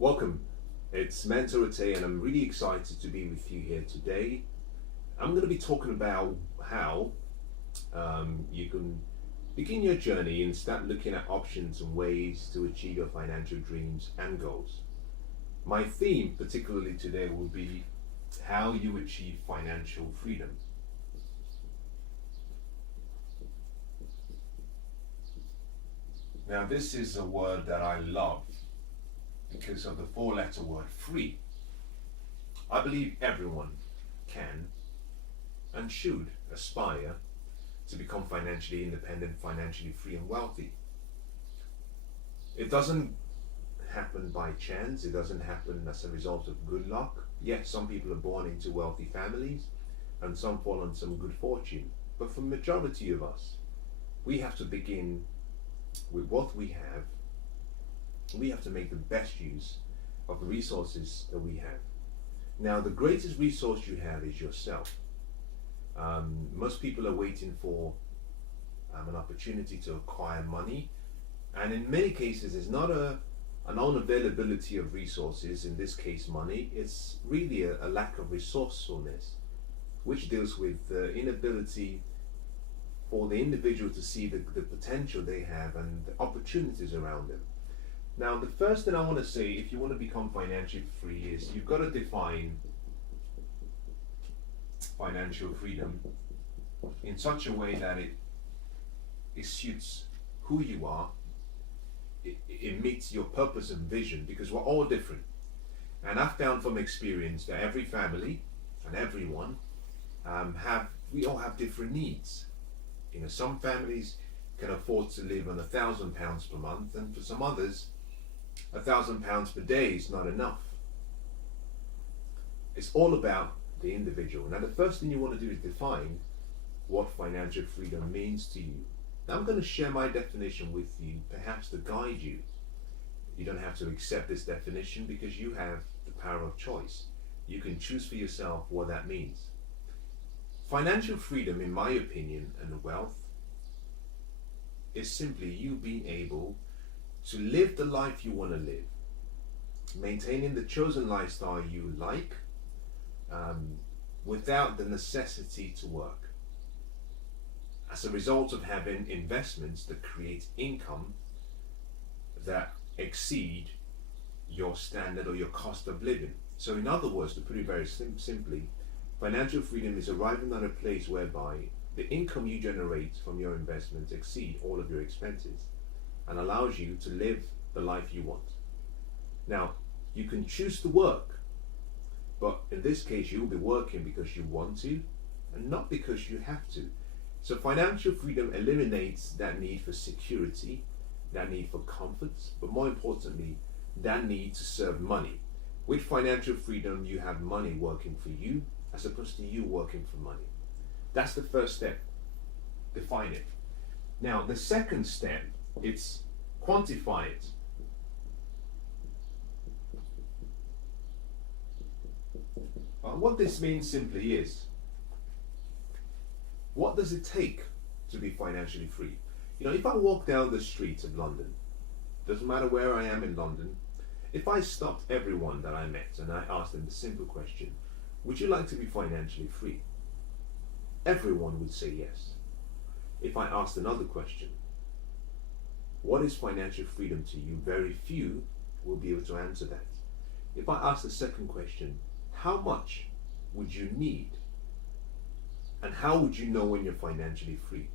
Welcome, it's Mensah Oteh, and I'm really excited to be with you here today. I'm going to be talking about how you can begin your journey and start looking at options and ways to achieve your financial dreams and goals. My theme, particularly today, will be how you achieve financial freedom. Now, this is a word that I love because of the four-letter word free. I believe everyone can and should aspire to become financially independent, financially free, and wealthy. It doesn't happen by chance, it doesn't happen as a result of good luck. Yes, some people are born into wealthy families and some fall on some good fortune. But for the majority of us, we have to begin with what we have. We have to make the best use of the resources that we have. Now, the greatest resource you have is yourself. Most people are waiting for an opportunity to acquire money, and in many cases, it's not an unavailability of resources, in this case, money. It's really a lack of resourcefulness, which deals with the inability for the individual to see the potential they have and the opportunities around them. Now, the first thing I want to say, if you want to become financially free, is you've got to define financial freedom in such a way that it suits who you are, it meets your purpose and vision, because we're all different. And I've found from experience that every family and everyone we all have different needs. You know, some families can afford to live on £1,000 per month, and for some others, £1,000 per day is not enough. It's all about the individual. Now, the first thing you want to do is define what financial freedom means to you. Now, I'm going to share my definition with you, perhaps to guide you. You don't have to accept this definition because you have the power of choice. You can choose for yourself what that means. Financial freedom, in my opinion, and wealth is simply you being able to live the life you want to live, maintaining the chosen lifestyle you like, without the necessity to work. As a result of having investments that create income that exceed your standard or your cost of living. So in other words, to put it very simply, financial freedom is arriving at a place whereby the income you generate from your investments exceed all of your expenses and allows you to live the life you want. Now, you can choose to work, but in this case, you'll be working because you want to and not because you have to. So financial freedom eliminates that need for security, that need for comfort, but more importantly, that need to serve money. With financial freedom, you have money working for you as opposed to you working for money. That's the first step. Define it. Now, the second step, it's quantify it. What this means simply is, what does it take to be financially free? You know, if I walk down the streets of London, doesn't matter where I am in London, if I stopped everyone that I met and I asked them the simple question, would you like to be financially free? Everyone would say yes. If I asked another question, what is financial freedom to you? Very few will be able to answer that. If I ask the second question, how much would you need? And how would you know when you're financially free?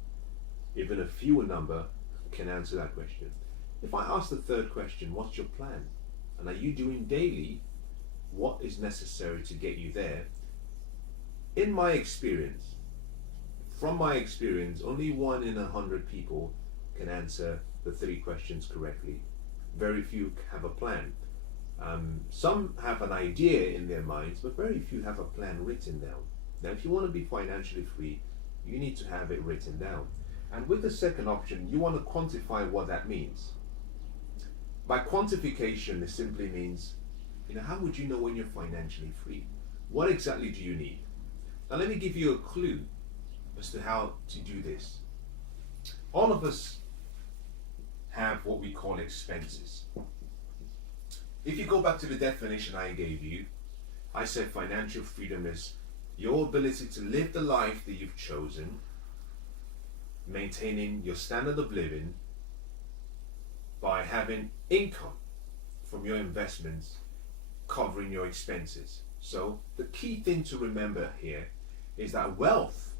Even a fewer number can answer that question. If I ask the third question, what's your plan? And are you doing daily what is necessary to get you there? In my experience, from my experience, only 1 in 100 people can answer the 3 questions correctly. Very few have a plan. Some have an idea in their minds, but very few have a plan written down. Now, if you want to be financially free, you need to have it written down. And with the second option, you want to quantify what that means. By quantification, it simply means, how would you know when you're financially free? What exactly do you need? Now, let me give you a clue as to how to do this. All of us have what we call expenses. If you go back to the definition I gave you, I said financial freedom is your ability to live the life that you've chosen, maintaining your standard of living by having income from your investments covering your expenses. So the key thing to remember here is that wealth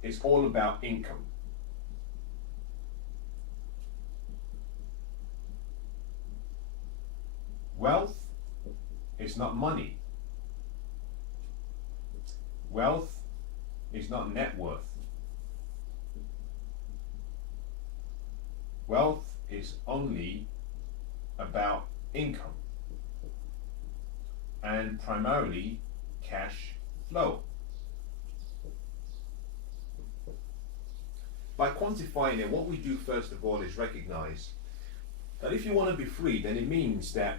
is all about income. Wealth is not money. Wealth is not net worth. Wealth is only about income and primarily cash flow. By quantifying it, what we do first of all is recognize that if you want to be free, then it means that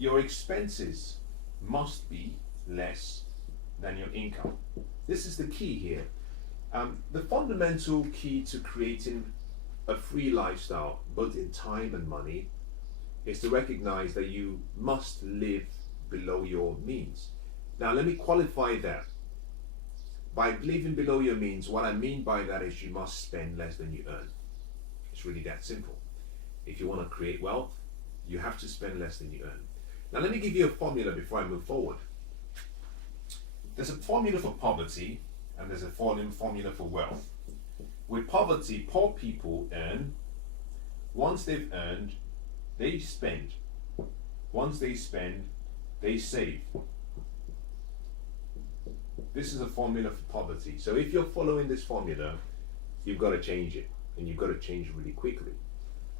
your expenses must be less than your income. This is the key here. The fundamental key to creating a free lifestyle, both in time and money, is to recognize that you must live below your means. Now, let me qualify that. By living below your means, what I mean by that is you must spend less than you earn. It's really that simple. If you want to create wealth, you have to spend less than you earn. Now, let me give you a formula before I move forward. There's a formula for poverty and there's a formula for wealth. With poverty, poor people earn. Once they've earned, they spend. Once they spend, they save. This is a formula for poverty. So if you're following this formula, you've got to change it, and you've got to change it really quickly.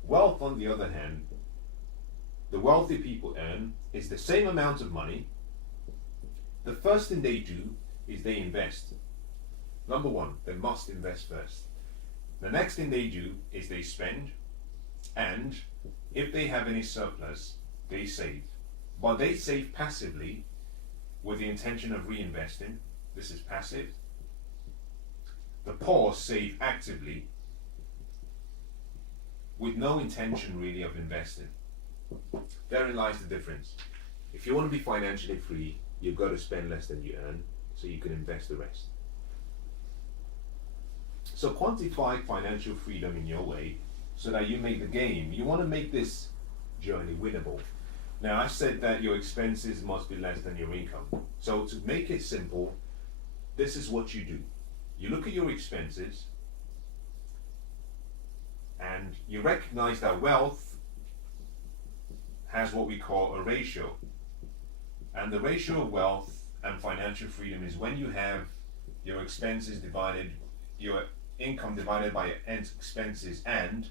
Wealth, on the other hand, the wealthy people earn is the same amount of money. The first thing they do is they invest. Number one, they must invest first. The next thing they do is they spend, and if they have any surplus, they save. But they save passively with the intention of reinvesting. This is passive. The poor save actively with no intention really of investing. Therein lies the difference. If you want to be financially free, you've got to spend less than you earn so you can invest the rest. So quantify financial freedom in your way so that you make the game. You want to make this journey winnable. Now, I said that your expenses must be less than your income. So to make it simple, this is what you do. You look at your expenses and you recognize that wealth has what we call a ratio. And the ratio of wealth and financial freedom is when you have your expenses divided, your income divided by your expenses, and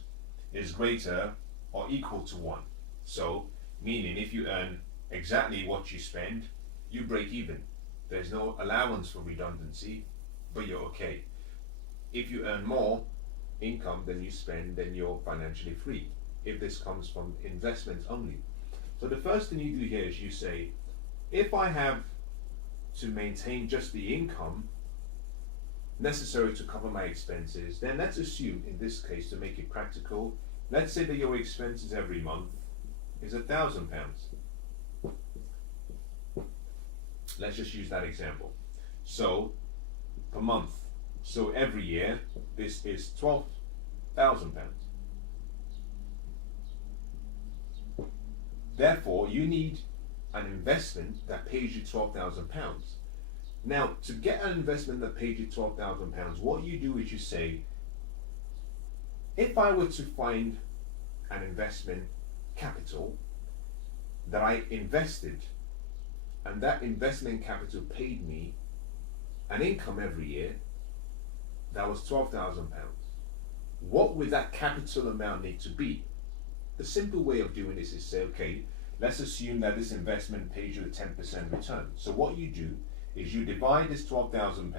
is greater or equal to 1. So, meaning if you earn exactly what you spend, you break even. There's no allowance for redundancy, but you're okay. If you earn more income than you spend, then you're financially free, if this comes from investments only. So the first thing you do here is you say, if I have to maintain just the income necessary to cover my expenses, then let's assume in this case, to make it practical, let's say that your expenses every month is £1,000. Let's just use that example. So per month, so every year this is £12,000. Therefore, you need an investment that pays you £12,000. Now, to get an investment that pays you £12,000, what you do is you say, if I were to find an investment capital that I invested, and that investment capital paid me an income every year that was £12,000, what would that capital amount need to be? The simple way of doing this is say, okay, let's assume that this investment pays you a 10% return. So what you do is you divide this £12,000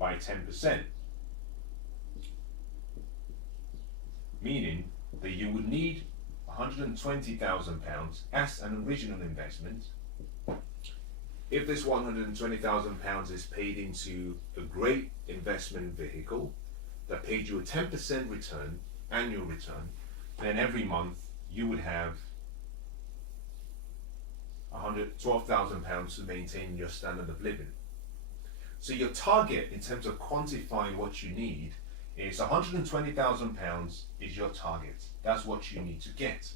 by 10%, meaning that you would need £120,000 as an original investment. If this £120,000 is paid into a great investment vehicle that paid you a 10% return, annual return, then every month you would have £12,000 to maintain your standard of living. So your target in terms of quantifying what you need is £120,000 is your target. That's what you need to get.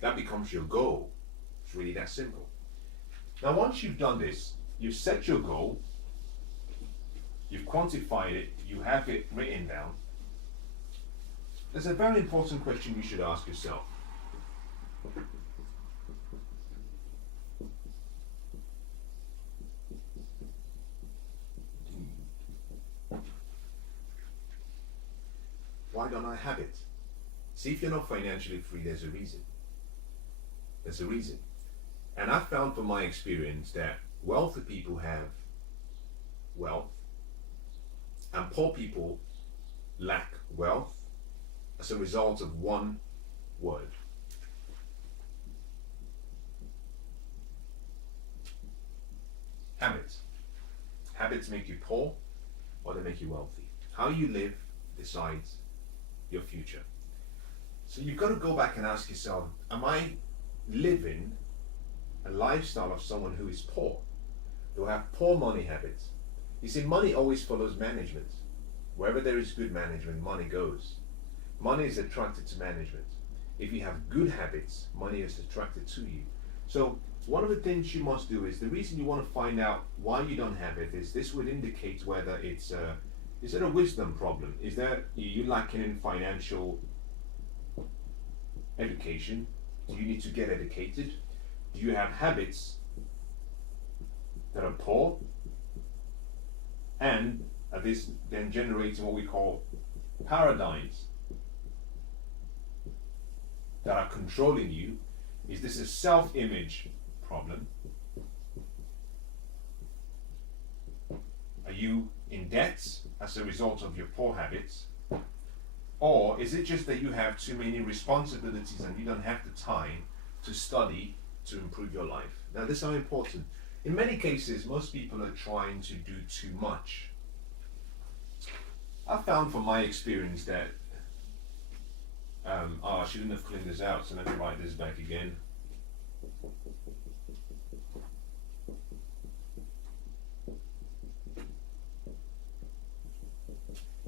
That becomes your goal. It's really that simple. Now once you've done this, you've set your goal, you've quantified it, you have it written down. There's a very important question you should ask yourself. Why don't I have it? See, if you're not financially free, there's a reason. There's a reason. And I've found from my experience that wealthy people have wealth and poor people lack wealth as a result of one word. Habits. Habits make you poor or they make you wealthy. How you live decides your future. So you've got to go back and ask yourself, am I living a lifestyle of someone who is poor? Do I have poor money habits? You see, money always follows management. Wherever there is good management, money goes. Money is attracted to management. If you have good habits, money is attracted to you. So one of the things you must do is, the reason you want to find out why you don't have it is this would indicate whether it's is it a wisdom problem? Is there, you lacking in financial education? Do you need to get educated? Do you have habits that are poor? And are this then generating what we call paradigms that are controlling you? Is this a self-image problem? Are you in debt as a result of your poor habits? Or is it just that you have too many responsibilities and you don't have the time to study to improve your life? Now, this is how important. In many cases, most people are trying to do too much. I found from my experience that I shouldn't have cleaned this out, so let me write this back again.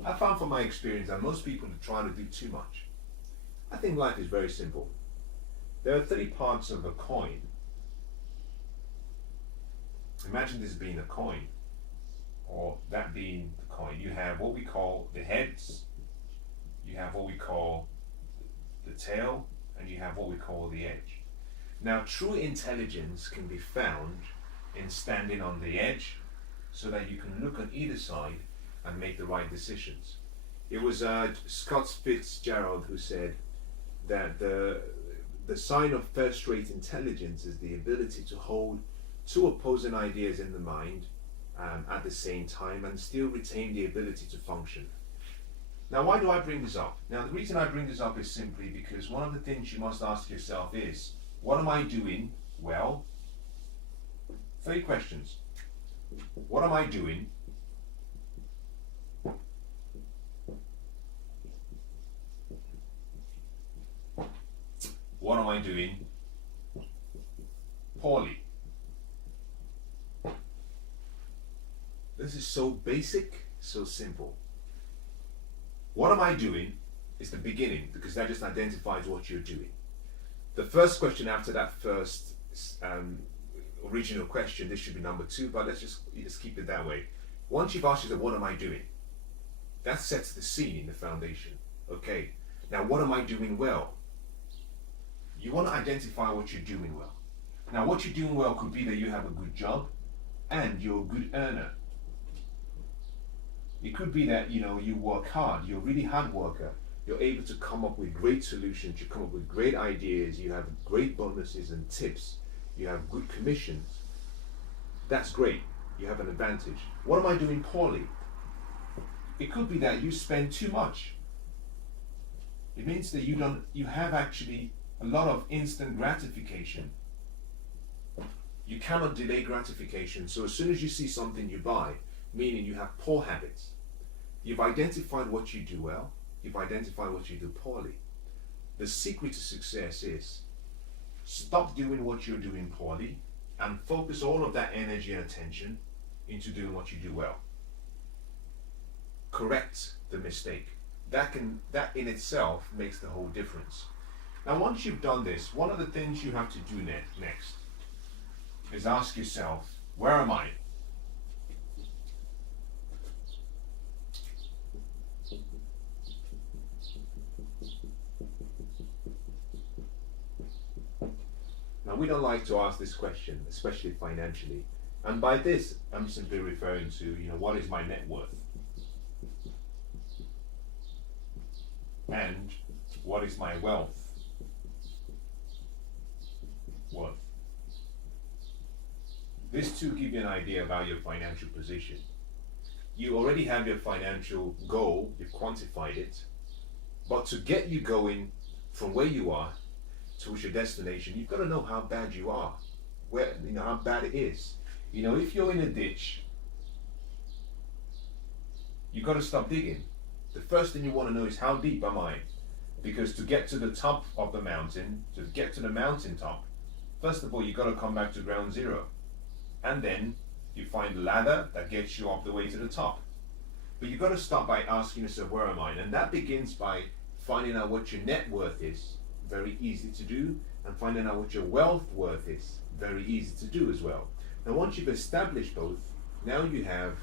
I found from my experience that most people are trying to do too much. I think life is very simple. There are 3 parts of a coin. Imagine this being a coin, or that being the coin. You have what we call the heads, you have what we call the tail, and you have what we call the edge. Now, true intelligence can be found in standing on the edge so that you can look on either side and make the right decisions. It was Scott Fitzgerald who said that the sign of first-rate intelligence is the ability to hold 2 opposing ideas in the mind at the same time and still retain the ability to function. Now, why do I bring this up? Now, the reason I bring this up is simply because one of the things you must ask yourself is, what am I doing well? 3 questions. What am I doing? What am I doing poorly? This is so basic, so simple. What am I doing is the beginning, because that just identifies what you're doing. The first question after that first original question, this should be number 2, but let's just keep it that way. Once you've asked yourself, what am I doing? That sets the scene in the foundation. Okay, now what am I doing well? You want to identify what you're doing well. Now, what you're doing well could be that you have a good job and you're a good earner. It could be that you work hard, you're a really hard worker, you're able to come up with great solutions, you come up with great ideas, you have great bonuses and tips, you have good commissions. That's great, you have an advantage. What am I doing poorly? It could be that you spend too much. It means that you have actually a lot of instant gratification. You cannot delay gratification, so as soon as you see something you buy, meaning you have poor habits. You've identified what you do well, you've identified what you do poorly. The secret to success is stop doing what you're doing poorly and focus all of that energy and attention into doing what you do well. Correct the mistake. That in itself makes the whole difference. Now, once you've done this, one of the things you have to do next is ask yourself, where am I? Now, we don't like to ask this question, especially financially. And by this, I'm simply referring to, what is my net worth? And what is my wealth worth? These two give you an idea about your financial position. You already have your financial goal, you've quantified it, but to get you going from where you are towards your destination, you've got to know how bad you are, how bad it is. If you're in a ditch, you've got to stop digging. The first thing you want to know is, how deep am I? Because to get to the top of the mountain, to get to the mountaintop, first of all, you've got to come back to ground zero. And then you find a ladder that gets you up the way to the top. But you've got to start by asking yourself, where am I? And that begins by finding out what your net worth is. Very easy to do. And finding out what your wealth worth is. Very easy to do as well. Now, once you've established both, now you have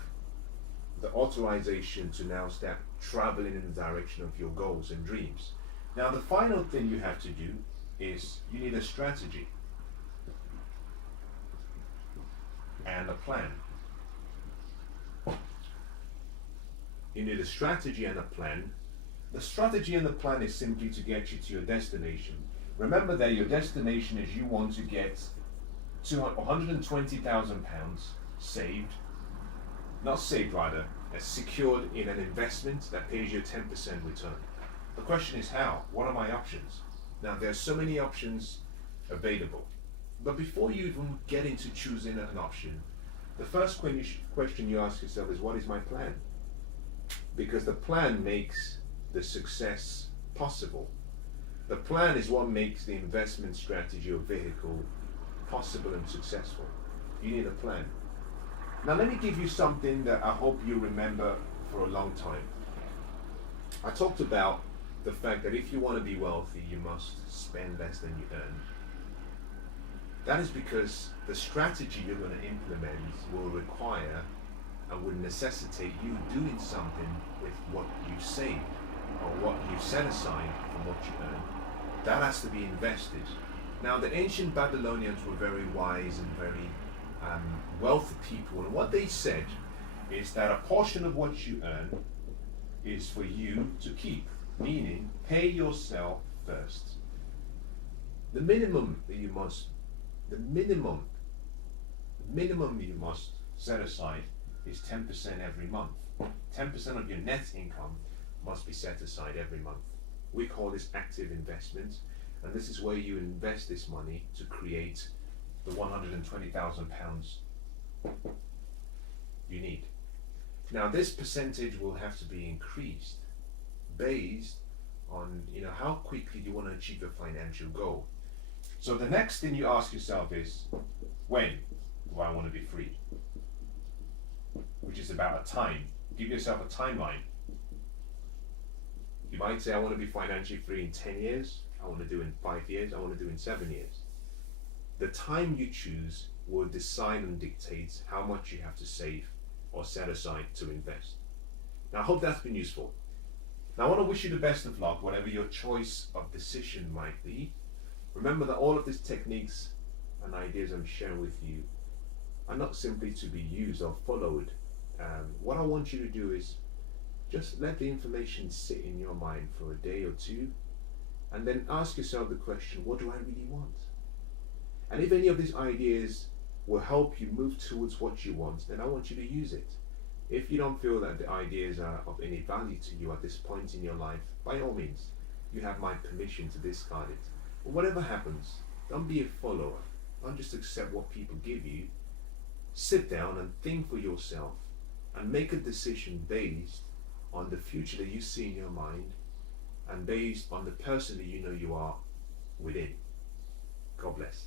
the authorization to now start traveling in the direction of your goals and dreams. Now, the final thing you have to do is you need a strategy and a plan. You need a strategy and a plan. The strategy and the plan is simply to get you to your destination. Remember that your destination is you want to get £120,000 saved, not saved rather, secured in an investment that pays you a 10% return. The question is how? What are my options? Now, there are so many options available. But before you even get into choosing an option, the first question you ask yourself is, what is my plan? Because the plan makes the success possible. The plan is what makes the investment strategy or vehicle possible and successful. You need a plan. Now, let me give you something that I hope you remember for a long time. I talked about the fact that if you want to be wealthy, you must spend less than you earn. That is because the strategy you're going to implement will require and will necessitate you doing something with what you save or what you set aside from what you earn. That has to be invested. Now, the ancient Babylonians were very wise and very wealthy people, and what they said is that a portion of what you earn is for you to keep, meaning pay yourself first. The minimum you must set aside is 10% every month. 10% of your net income must be set aside every month. We call this active investment, and this is where you invest this money to create the £120,000 you need. Now, this percentage will have to be increased based on how quickly you want to achieve your financial goal. So the next thing you ask yourself is, when do I want to be free? Which is about a time. Give yourself a timeline. You might say, I want to be financially free in 10 years, I want to do in 5 years, I want to do in 7 years. The time you choose will decide and dictate how much you have to save or set aside to invest. Now, I hope that's been useful. Now, I want to wish you the best of luck, whatever your choice of decision might be. Remember that all of these techniques and ideas I'm sharing with you are not simply to be used or followed. What I want you to do is just let the information sit in your mind for a day or two, and then ask yourself the question, what do I really want? And if any of these ideas will help you move towards what you want, then I want you to use it. If you don't feel that the ideas are of any value to you at this point in your life, by all means, you have my permission to discard it. But whatever happens, don't be a follower. Don't just accept what people give you. Sit down and think for yourself and make a decision based on the future that you see in your mind and based on the person that you know you are within. God bless.